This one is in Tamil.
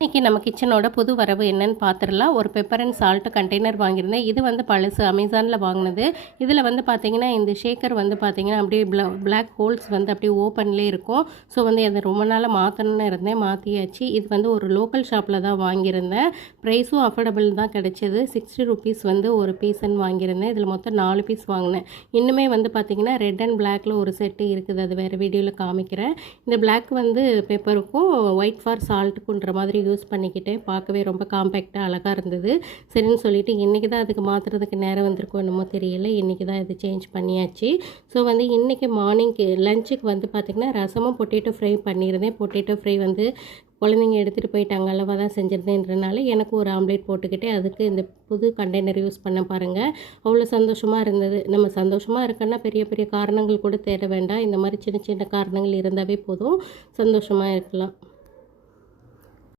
இன்றைக்கி நம்ம கிச்சனோட புது வரவு என்னன்னு பார்த்துடலாம். ஒரு பெப்பர் அண்ட் சால்ட் கண்டெய்னர் வாங்கியிருந்தேன். இது வந்து பழசு, அமேசானில் வாங்கினது. இதில் வந்து பார்த்திங்கன்னா இந்த ஷேக்கர் வந்து பார்த்திங்கன்னா அப்படியே பிளாக் ஹோல்ஸ் வந்து அப்படியே ஓப்பன்லேயே இருக்கும். ஸோ வந்து அதை ரொம்ப நாளாக மாற்றணுன்னு இருந்தேன், மாற்றியாச்சு. இது வந்து ஒரு லோக்கல் ஷாப்பில் தான் வாங்கியிருந்தேன். ப்ரைஸும் அஃபோர்டபுள் தான் கிடச்சிது. 60 ருபீஸ் வந்து ஒரு பீஸ்ன்னு வாங்கியிருந்தேன். இதில் மொத்தம் 4 பீஸ் வாங்கினேன். இன்னுமே வந்து பார்த்திங்கன்னா ரெட் அண்ட் பிளாக்கில் ஒரு செட்டு இருக்குது, அது வேறு வீடியோவில் காமிக்கிறேன். இந்த பிளாக் வந்து பெப்பருக்கும் ஒயிட் ஃபார் சால்ட்டுக்குன்ற மாதிரி யூஸ் பண்ணிக்கிட்டேன். பார்க்கவே ரொம்ப காம்பேக்டாக அழகாக இருந்தது. சரின்னு சொல்லிவிட்டு இன்றைக்கி தான் அதுக்கு மாற்றுறதுக்கு நேரம் வந்திருக்கோ என்னமோ தெரியல. இன்றைக்கி தான் இது சேஞ்ச் பண்ணியாச்சு. ஸோ வந்து இன்றைக்கி மார்னிங்க்கு லஞ்சுக்கு வந்து பார்த்திங்கன்னா ரசமும் பொட்டேட்டோ ஃப்ரை பண்ணியிருந்தேன். பொட்டேட்டோ ஃப்ரை வந்து குழந்தைங்க எடுத்துகிட்டு போயிட்டாங்க, அளவாக தான் செஞ்சுருந்தேன்றனால எனக்கு ஒரு ஆம்லேட் போட்டுக்கிட்டு அதுக்கு இந்த புது கண்டெய்னர் யூஸ் பண்ண பாருங்கள். அவ்வளோ சந்தோஷமாக இருந்தது. நம்ம சந்தோஷமாக இருக்கன்னா பெரிய பெரிய காரணங்கள் கூட தேட வேண்டாம். இந்த மாதிரி சின்ன சின்ன காரணங்கள் இருந்தாவே போதும், சந்தோஷமாக இருக்கலாம்.